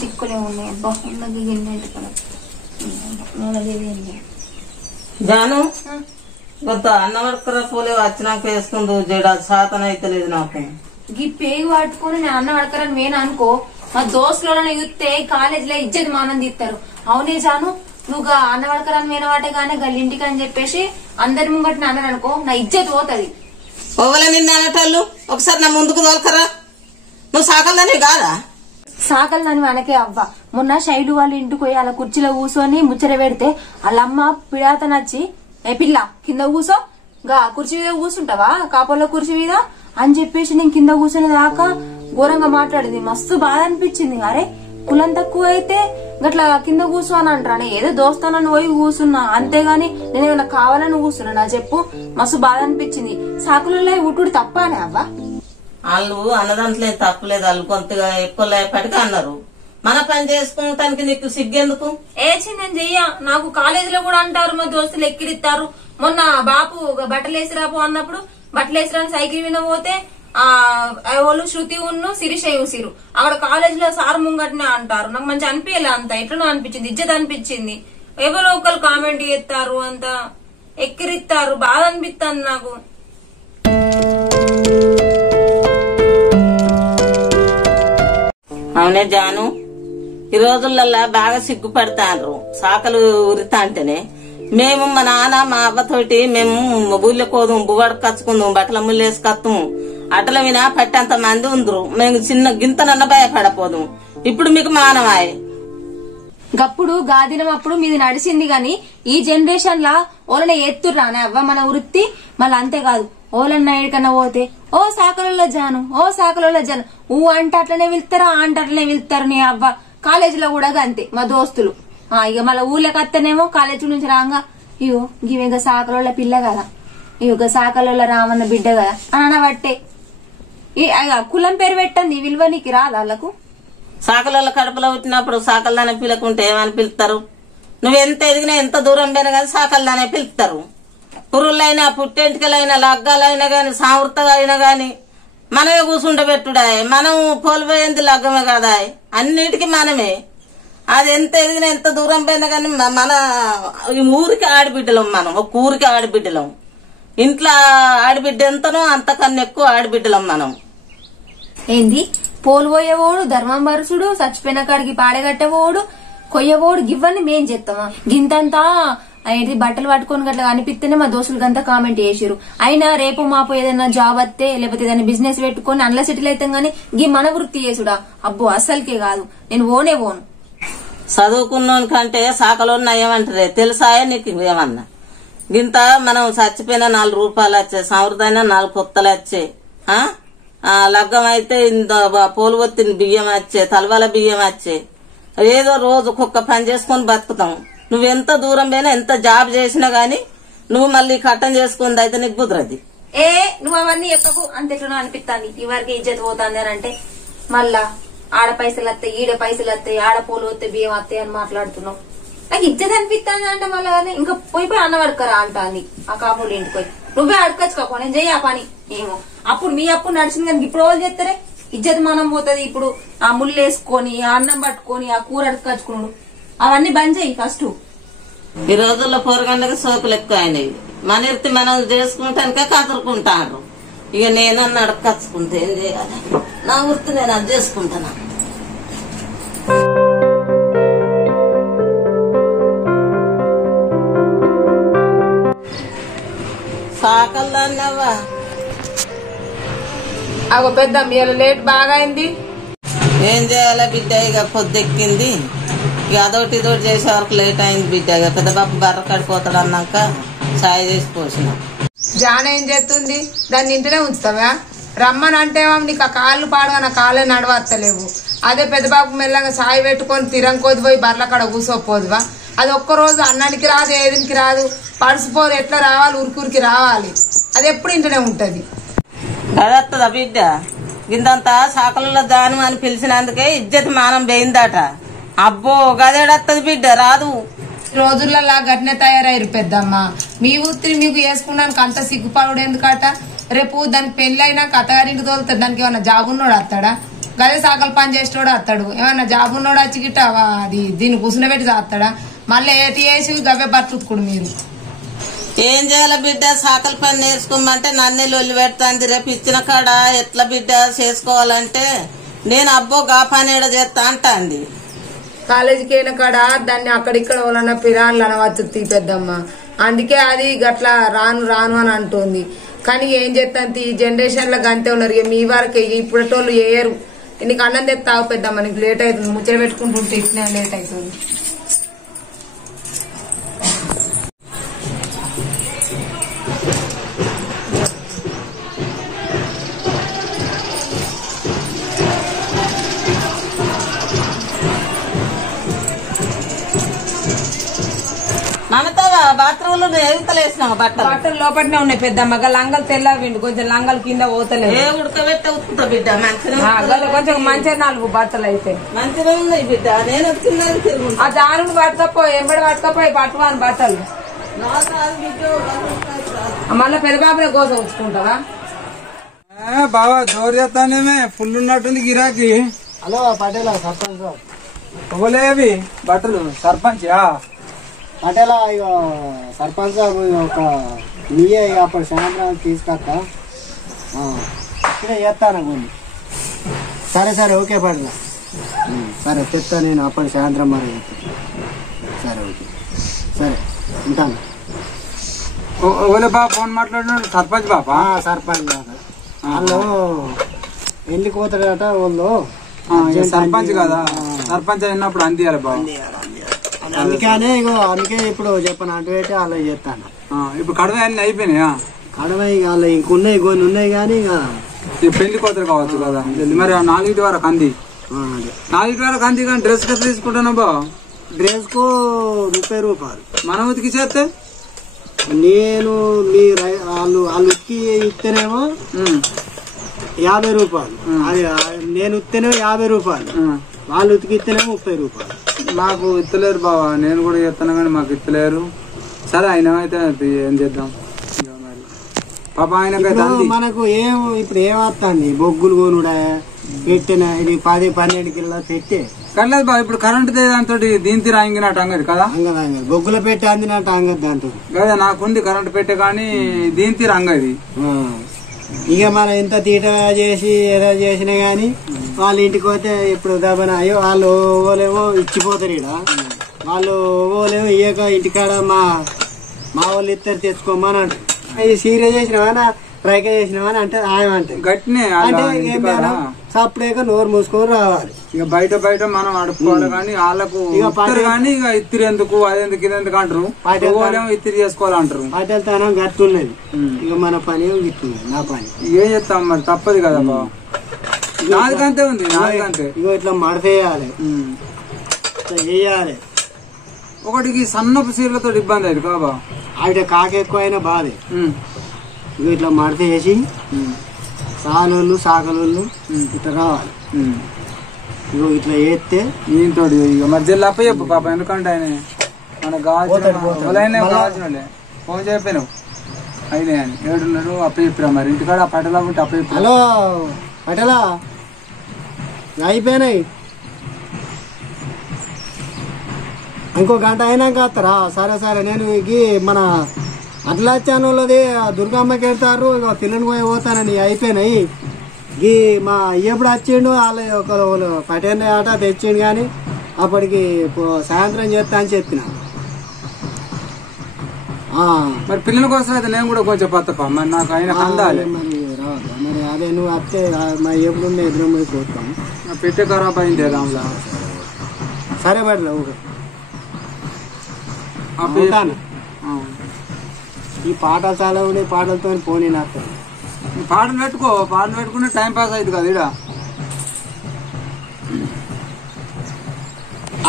చిక్కులే ఉన్నాయి. అబ్బా ఉన్నది గిన్నెంటి కదా జాను కొంత అన్న వడకర పోలే వచ్చినాక వేసుకుందు జడ సాతన అయితే లేదు నాకు. గీ పేగు పట్టుకుని నేను అన్న వడకరని నేను అనుకో మా దోస్తులను చూస్తే కాలేజీలో ఇజ్జత్ మానం తీస్తారు. అవునే జాను నువ్వు అన్న వడకరని వేనవాటే గానే గల్లింటికి అని చెప్పేసి అందరి ముంగట్ని అన్నారు అనుకో నా ఇజ్జత్ పోతుంది. ఓవలే నిన్న అనేటోళ్ళు ఒకసారి నా ముందుకు తోలుకరా. నువ్వు సాకల్దానే కాదా? సాకలు దాని మనకే అవ్వ. మొన్న శైలు వాళ్ళ ఇంటికి పోయి అలా కుర్చీలో కూర్చొని ముచ్చట పెడితే వాళ్ళమ్మ పిడాత నచ్చి ఏ పిల్ల కింద కూర్చో గా కుర్చీ మీద కూర్చుంటావా కాపల్లో కుర్చీ మీద అని చెప్పేసి నేను కింద కూర్చునే దాకా ఘోరంగా మాట్లాడింది. మస్తు బాధ అనిపించింది. అరే కులం తక్కువ అయితే గట్లా కింద కూర్చో అని అంటారా? ఏదో దోస్తానని పోయి కూర్చున్నా అంతేగాని నేనేమన్నా కావాలని కూర్చున్నా నా చెప్పు. మస్తు బాధ అనిపించింది. సాకులలో ఉట్టుడు తప్పానే అవ్వ. వాళ్ళు అన్నదాంట్లో తప్పులేదు. వాళ్ళు కొంతగా ఎక్కువ లేపటికి అన్నారు. మన పని చేసుకుంటానికి నీకు సిగ్గెందుకు? నేను చెయ్య. నాకు కాలేజీలో కూడా అంటారు మా దోస్తులు ఎక్కిరిస్తారు. మొన్న బాపు బట్టలు వేసిరాపు అన్నప్పుడు బట్టలు వేసిరాని సైకిల్ మీద పోతే వాళ్ళు శృతి ఉన్ను శిరీష చూసిరు. అక్కడ కాలేజీలో సార్ ముంగట్నే అంటారు. నాకు మంచి అనిపించలే. అంత ఎట్లనో అనిపించింది. ఇజ్జత్ అనిపించింది. ఎవరో ఒకరు కామెంట్ చేస్తారు. అంత ఎక్కిరిస్తారు. బాధ అనిపిస్తుంది నాకు. అవునే జాను ఈ రోజులల్లా బాగా సిగ్గుపడతాండ్రు సాకలు ఉరితా అంటేనే. మేము మా నాన్న మా అవ్వతోటి మేము ఊళ్ళో కోదాం బువ్వడ కచ్చుకుందాం బట్టల ముళ్ళేసుకొస్తాము అటల వినా పట్టేంత మంది ఉందరు. మేము చిన్న గింతనన్న భయపడపోదు. ఇప్పుడు మీకు మానవాయే. గప్పుడు గాదినం అప్పుడు మీది నడిచింది గాని ఈ జనరేషన్ లా ఓలన ఎత్తుర్రానే అవ్వ మన వృత్తి. మళ్ళీ అంతేకాదు ఓలన్న ఎక్కడికన్నా పోతే ఓ సాకలలో జాను ఓ సాకలలో జాను ఊ అంటే అట్లనే వెళ్తారా అంటే అట్లనే వెళ్తారు. నీ అవ్వ కాలేజీలో కూడా అంతే మా దోస్తులు. ఇక మళ్ళీ ఊళ్ళకి వస్తేనేమో కాలేజీ నుంచి రాగా ఇగో గివేగా సాకలోళ్ళ పిల్ల కదా ఇక సాకలోళ్ళ రామన్న బిడ్డ కదా అని అనబట్టే కులం పేరు పెట్టండి విలువ నీకు రాదు వాళ్ళకు. సాకల కడుపులో పుట్టినప్పుడు సాకల్దానే పిలకుంటే ఏమని పిలుస్తారు? నువ్వెంత ఎదిగినా ఎంత దూరం పోయినా కానీ సాకల్దానే పిలుస్తారు. పురుళ్ళైనా పుట్టెంటికలైనా లగ్గాలైనా గాని సామృతగా అయినా గాని మనమే కూర్చుంటబెట్టుడాయ్. మనం పోలిపోయింది లగ్గమే కదా. అన్నిటికీ మనమే. అది ఎంత ఎదిగినా ఎంత దూరం పోయినా గాని మన ఊరికి ఆడబిడ్డలం. మనం ఒక ఊరికి ఆడబిడ్డలం. ఇంట్లో ఆడబిడ్డ ఎంతనో అంతకన్నా ఎక్కువ ఆడబిడ్డలం మనం. ఏంది పోలు పోయేవాడు ధర్మం బరుసుడు చచ్చిపోయిన కాడికి పాడగట్టేవాడు కొయ్యవాడు గివ్వని మేం చేస్తామా? గింతంతా ఏంటి బట్టలు పట్టుకొని గట్లా అనిపిస్తేనే మా దోస్తులు గంతా కామెంట్ చేసారు. అయినా రేపు మాపు ఏదైనా జాబ్ వస్తే లేకపోతే ఏదైనా బిజినెస్ పెట్టుకొని అందులో సెటిల్ అవుతాం గానీ గీ మన వృత్తి చేసుడా అబ్బో అస్సలకే కాదు. నేను ఓనే ఓను. చదువుకున్నోని కంటే సాకలో ఏమంటారే తెలుసాయే నీకు ఏమన్నా? గింత మనం చచ్చిపోయినా 4 రూపాయలు వచ్చాయి. సంవృతైనా 4 కొత్తలు వచ్చాయి. లగ్గం అయితే పోలు ఒత్తిన బియ్యం వచ్చే తలవాల బియ్యం వచ్చే. ఏదో రోజు ఒక్కొక్క పని చేసుకొని బతుకుతాం. నువ్వెంత దూరం పోయినా ఎంత జాబ్ చేసినా గాని నువ్వు మళ్ళీ కట్టం చేసుకుంది అయితే నీకు కుదరది. నువ్వు అవన్నీ చెప్పకు. అంతెట్లనో అనిపిస్తుంది. ఈ వరకు ఇజ్జత్ పోతుంది అని అంటే మళ్ళా ఆడ పైసలు వస్తాయి ఈడ పైసలు వస్తాయి ఆడ పోలు వస్తాయి బియ్యం వస్తాయి అని మాట్లాడుతున్నావు. నాకు ఇజ్జత్ అనిపిస్తుంది అంటే మళ్ళా ఇంకా పోయి అన్న పడుకరా అంటాంది ఆ కాపులు ఇంటికి పోయి. నువ్వే అడకచ్చుకోపో నేను చెయ్యి ఆ పని. ఏమో అప్పుడు మీ అప్పుడు నడిచింది కానీ ఇప్పుడు వాళ్ళు చేస్తారే ఇజ్జత్ మనం పోతుంది. ఇప్పుడు ఆ ముళ్ళు వేసుకొని ఆ అన్నం పట్టుకొని ఆ కూర అడకచ్చుకున్నాడు అవన్నీ బంద్ చేయి ఫస్ట్. ఈ రోజుల్లో పోరగండకి సోకులు ఎక్కువ అయినాయి. మన వృత్తి మనం చేసుకుంటానికే కదురుకుంటారు. ఇక నేనన్నా అడకచ్చుకుంటే ఏం చేయాలి? నా వృత్తి నేను అది చేసుకుంటాను. సాకల్దాన్ని అవ్వా అగో పెద్ద మీరు లేట్ బాగా అయింది. ఏం చేయాలా బిడ్డ? ఇక పొద్దెక్కింది. ఇక అదొకటి ఇదొకటి చేసే వరకు లేట్ అయింది బిడ్డ. ఇక పెద్ద బాబు బర్ర కడిపోతాడు అన్నాక ఛాయ్ చేసి పోసిన. జాన్ ఏం చేస్తుంది? దాన్ని ఇంటినే ఉంచుతావా? రమ్మని అంటే నీకు ఆ కాళ్ళు పాడుగా నా కాళ్ళే నడవత్తలేవు. అదే పెద్ద బాబు మెల్లగా సాయి పెట్టుకొని తిరంకోది పోయి బర్ల కాడ కూసోపోదువా? అది ఒక్కరోజు అన్నానికి రాదు ఏదినికి రాదు. పడిసిపోదు ఎట్లా రావాలి ఉరికి రావాలి. అది ఎప్పుడు ఇంటనే ఉంటది. గదత్తదా బిడ్డ? గిందంతా సాకలలో దానం అని పిలిచినందుకే ఇజ్జత్ మానం పోయిందట. అబ్బో గదేడత్తది బిడ్డ రాదు. రోజులలో గట్నే తయారయ్యారు పెద్దమ్మ. మీ ఊత్తిని మీకు వేసుకున్నానికి అంత సిగ్గుపడు ఎందుకట? రేపు దానికి పెళ్లి అయినాక అత్తగారింటికి తోలుతుంది. దానికి ఏమన్నా జాబున్నోడు వస్తాడా? గదే సాకలు పని చేసేటోడు వస్తాడు. ఏమన్నా జాబ్ ఉన్నోడు వచ్చి గిట్ట అది దీన్ని కూర్చుండబెట్టి చేస్తాడా? మళ్ళీ ఏటి వేసి గవ్వే బతుకుడు మీరు. ఏం చేయాలి బిడ్డ? సాకలి పని నేర్చుకోమంటే నన్నే లొల్లి పెడుతుంది. రేపు ఇచ్చిన కాడ ఎట్లా బిడ్డ చేసుకోవాలంటే నేను అబ్బో గా పని ఏడ చేస్తా అంటాంది. కాలేజీకి అయిన కాడ దాన్ని అక్కడిక్కడ వాళ్ళన్న పిరాన్లు అనవచ్చు పెద్దమ్మ. అందుకే అది గట్లా రాను రాను అని అంటుంది. కానీ ఏం చేస్తాంది ఈ జనరేషన్ లో గంతే ఉన్నారు. మీ వరకు ఇప్పుడటోళ్ళు వేయరు. నీకు అన్నం తెస్తావు పెద్దమ్మ, నీకు లేట్ అవుతుంది. ముచ్చట పెట్టుకుంటుంటే ఇట్లా లేట్ అవుతుంది. మమతా బాత్రూమ్ లో ఎగుతలేసినావు బట్టలు? బట్టలు లోపలనే ఉన్నాయి పెద్దమ్మ. లంగలు తెల్లవిండు, కొంచెం లంగలు కింద పోతలేదు. ఏ ఉడకబెట్ట ఉతుకుతా బిడ్డ? మంచిగా కొంచెం మంచిగా 4 బట్టలు అయితే మంచిగా ఉన్నాయి బిడ్డ. నేను వచ్చిందని తిరుగుతా. ఆ దారుడు పట్టుకపోయి ఎంబడి పట్టుకపోయి పట్టువాని బట్టలు మళ్ళీ పెద్ద బాబునే కోసం ఉంచుకుంటావా? బాబా జోరు చేస్తానేమే ఫుల్ ఉన్నట్టుంది గిరాకీ. హలో పటేలా సర్పంచ్ ఇవ్వలేవి బట్టలు సర్పంచ్ పటేలా ఇక సర్పంచ్ ఒక నీయే ఇక అప్పుడు సాయంత్రం తీసుకొస్తా ఇక్కడే చేస్తాను కొన్ని. సరే సరే ఓకే పటేలా సరే చెప్తా నేను అప్పుడు సాయంత్రం మరి సరే ఓకే సరే ఉంటాను. ఓలే బాబా ఫోన్ మాట్లాడినాడు సర్పంచ్ బాబా. సర్పంచ్ వాళ్ళు వెళ్ళి పోతాడట వాళ్ళు సర్పంచ్ కదా, సర్పంచ్ అయినప్పుడు అందియాలి బాబా. అందుకనే ఇగో అందుకే ఇప్పుడు చెప్పను అటు పెట్టి అలా చేస్తాను. ఇప్పుడు కడవ అన్ని అయిపోయినాయా? కడవ వాళ్ళు ఇంకున్నాయి కొన్ని ఉన్నాయి కానీ ఇక పెళ్లి కోతలు కావచ్చు కదా. మరి 4 వరకు అంది, 4 వరకు అంది. కానీ డ్రెస్ కదా తీసుకుంటాను బాబా. డ్రెస్ కు ₹50. మనం ఉతికి చేస్తే నేను మీ వాళ్ళు ఉతికి ఇస్తేనేమో ₹50. అది నేను ఇస్తేనేమో ₹50, వాళ్ళు ఉతికి ఇస్తేనేమో ₹30. మాకు ఇత్తలేరు బాబా. నేను కూడా చేస్తాను కానీ మాకు ఇత్తలేరు. సరే ఆయన అయితే ఏం చేద్దాం పాప. ఆయనకైతే మనకు ఇప్పుడు ఏమవుతుంది బొగ్గులు కొనుడా పెట్టిన ఇది 10-12 కిలో పెట్టి కలేదు బాబా. ఇప్పుడు కరెంట్ దాంతో దీంతో రాయింగినట్టు అంగది కదా, బొగ్గులు పెట్టి అందినట్టు అంగది దాంతో కదా. నాకుంది కరెంట్ పెట్టే కానీ దీంతో రంగది. ఇక మనం ఎంత తీట చేసి ఏదో చేసినా గానీ వాళ్ళ ఇంటికి పోతే ఇప్పుడు దబన అయ్యో వాళ్ళు ఓలేమో ఇచ్చిపోతారు. ఇక్కడ వాళ్ళు ఓలేమో ఇయ్యక ఇంటికాడ మా వాళ్ళు ఇద్దరు తెచ్చుకోమని అంటారు. అవి సీరియస్ చేసినావా ట్రైకే చేసినావా అని అంటే ఆయన అంటే గట్టినే అంటే సప్పుడేక నోరు మూసుకొని రావాలి. ఇక బయట మనం అడుపుకోవాలి కానీ వాళ్ళకు కానీ ఇక ఇత్తిరి ఎందుకు అదెందుకు ఇదెందుకు అంటారు. ఇత్తిరి చేసుకోవాలంటారు. పాటలతనం గట్టున్నది. ఇక మన పని గిట్టున్నది. నా పని ఏం చేస్తాం మరి, తప్పదు కదా బా. నాలుగంతే ఉంది, నాలుగంతే. ఇగో ఇట్లా మడతేయాలి, వేయాలి. ఒకటికి సన్నపు సీరలతో ఇబ్బంది అయింది కాబా. ఆవిడ కాక ఎక్కువ అయినా బాధే. ఇగో ఇట్లా మడత వేసి సాలోళ్ళు సాకలోళ్ళు ఇట్లా రావాలి. ఇగో ఇట్లా వేస్తే దీంతో ఇక మధ్యలో అప్ప చెప్పు పాప. ఎందుకంటే ఆయన మన కావాల్సిన ఫోన్ చెప్పాను అయినా అని 7 అప్ప చెప్పిరా. మరి ఇంటికాడ పటేలా ఉంటే అప్ప చెప్పి. హలో పటేలా అయిపోయినాయి, ఇంకో గంట అయినాక వస్తారా? సరే సరే నేను మన అట్లా ఛానల్లోది దుర్గమ్మకి వెళ్తారు. ఇక పిల్లని పోతానని అయిపోయినాయి. గీ మా ఎప్పుడు వచ్చిండు వాళ్ళు ఒకరు పటేల్ ఆట తెచ్చిండు కానీ అప్పటికి సాయంత్రం చేస్తా అని చెప్పిన. మరి పిల్లల కోసం అయితే నేను కూడా కొంచెం పత్తప. మరి నాకు ఆయన అందాలి. మరి రావద్దా? మరి అదే నువ్వు అత్తే మరి ఎప్పుడు ఎదురు పోతాము. పెట్టే ఖరాబ్ అయింది దాంట్లో. సరే పడలే ఓకే. ఈ పాటలు చాలా ఉన్నాయి, పాటలతో పోనీ నాకు. పాటలు పెట్టుకో, పాటలు పెట్టుకుంటే టైం పాస్ అయింది కదా ఇక్కడ.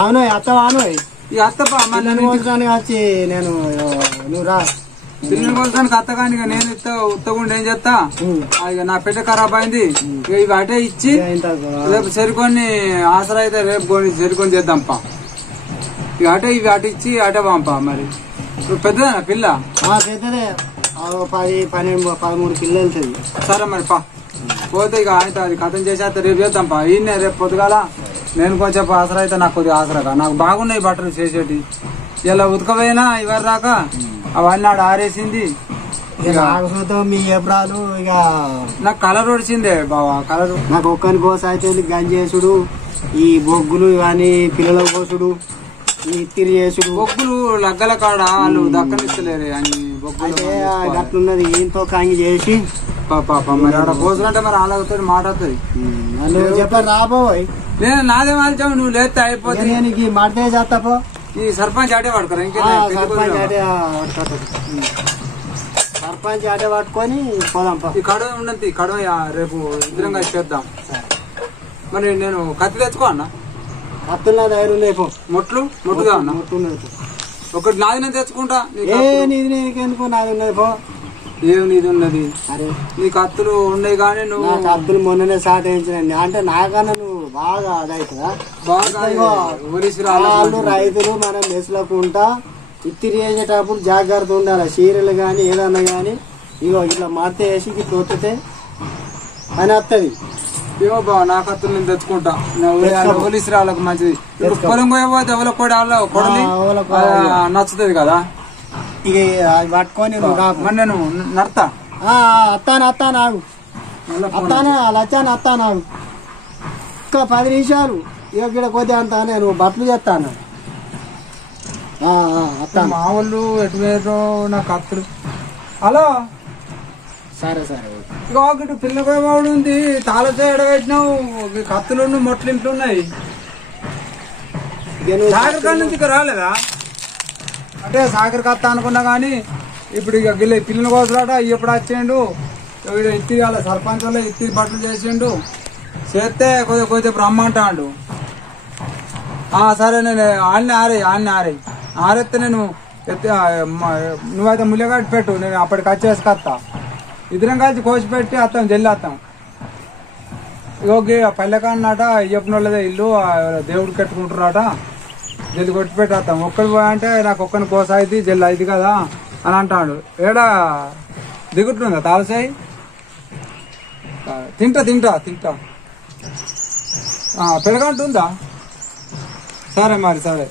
అవును అత్తవాను ఈ అత్తపా మళ్ళీ వచ్చి నేను నువ్వు రా పిల్లల కోసానికి అత్త కానీ నేను ఉత్తగుండి ఏం చేస్తా. ఇక నా పెట్టె ఖరాబ్ అయింది. ఇవి అటే ఇచ్చి రేపు సరికొని ఆసరా అయితే రేపు కొని సరికొని చేద్దాంపా. ఇక అటే ఇవి అటు ఇచ్చి అటే పంపా. మరి పెద్దదా పిల్ల? పెద్దదే 10-12-13 కిలో వెళ్తుంది. సరే మరి పా. పోతే ఇక ఆయన అది కథం చేసేస్తే రేపు చేద్దాంపా ఈయనే రేపు పొద్దుగాల నేను కొంచెం ఆసరా అయితే నాకు కొద్దిగా ఆసరాగా నాకు బాగున్నాయి బట్టలు చేసేటి ఇలా ఉతకపోయినా ఇవరి రాక అవన్నీ ఆడ ఆరేసింది మీ ఎబ్రాలు ఇక నాకు కలర్ ఒడిచిందే బావా కలర్ నాకు ఒక్కని కోస అయితే గంజేసుడు ఈ బొగ్గులు కానీ పిల్లల కోసుడు ఈ ఇత్తిరి చేసుడు బొగ్గులు లగ్గల కాడ వాళ్ళు దక్కనిస్తలేరు అని బొగ్గులు అట్లున్నది ఏంతో కాంగి చేసి మరి ఆడ కోసులంటే మరి అలాగతో మాట వస్తుంది చెప్పారు రాబోయ్ నేను నాదే మార్చావు నువ్వు లేస్తే అయిపోతుంది నేను ఈ మాటే చేస్తాపో ఈ సర్పంచ్ ఆటే పడతారు సర్పంచ్ ఆటే పట్టుకొని పోదాంపా ఈ కడవ ఉండదు కడవ రేపు ఇద్దరం కలిసి చేద్దాం మరి నేను కత్తి తెచ్చుకో అన్న అత్తున్నా ధైర్యం లేపో మొట్లు మొట్టుగా అన్న ఒకటి నాది నేను తెచ్చుకుంటా నీది నీకెందుకు నాది ఉన్నది పో ఏం నీది ఉన్నది అరే నీ కత్తులు ఉన్నాయి కానీ నువ్వు కత్తులు మొన్ననే స్టార్ట్ అయించండి అంటే నాకన్నా నువ్వు బాగా అదవుతుందా వాళ్ళు రైతులు మనం మెసులకుంటా ఇత్తిరి వేసేటప్పుడు జాగ్రత్త ఉండాలి చీరలు గాని ఏదన్నా గాని ఇగో ఇట్లా మడత వేసి తోపితే అని వస్తుంది ఏమో బావ నా కత్తులు నేను తెచ్చుకుంటా పోలీసు వాళ్ళకి మంచిది ఇప్పుడు పొలం పోయపోతే ఎవరో కూడా కొడలి నచ్చుతుంది కదా ఇక అది పట్టుకొని మరి నేను నడతా అత్తాను ఆగు అత్తానే లచ్చాను అత్తాను ఆగు ఇంకా 10 నిమిషాలు ఇక ఇక్కడ కొద్దిగా అంతా నేను బట్టలు చేస్తాను మా వాళ్ళు ఎటు వేరు నా కత్తులు హలో సరే సరే ఇక ఒకటి పిల్లకోవాడు ఉంది తాళతో ఎడబెట్టినావు కత్తులు మొట్లు ఇంట్లో ఉన్నాయి సాగర్ కాడ నుంచి ఇక రాలేదా అంటే సాగర్ కత్త అనుకున్నా గానీ ఇప్పుడు ఇక గిల్ల పిల్లల కోసరాట ఎప్పుడు వచ్చిండు ఇత్తి వాళ్ళ సర్పంచ్ వల్ల ఇత్తి బట్టలు చేసిండు చేస్తే కొద్దిగా రమ్మంటాడు సరే నేను ఆడనే ఆరేస్తే నేను నువ్వైతే ముల్లెగడ్డి పెట్టు నేను అప్పటికి వచ్చేసి కత్తా ఇద్దరం కలిసి కోసి పెట్టి వస్తాం జల్లి వస్తాం ఇక పల్లెకాన్నట అయ్యప్పన వాళ్ళదే ఇల్లు దేవుడు కట్టుకుంటున్నారట జల్లి కొట్టి పెట్టి వస్తాం ఒక్కడి పోయంటే నాకు ఒక్కని కోస అయితే జల్లి అయింది కదా అని అంటాడు ఏడా దిగుతుందా తాలసాయి తింటా పెరగంటుందా సరే మరి సరే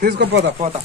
తీసుకుపోతా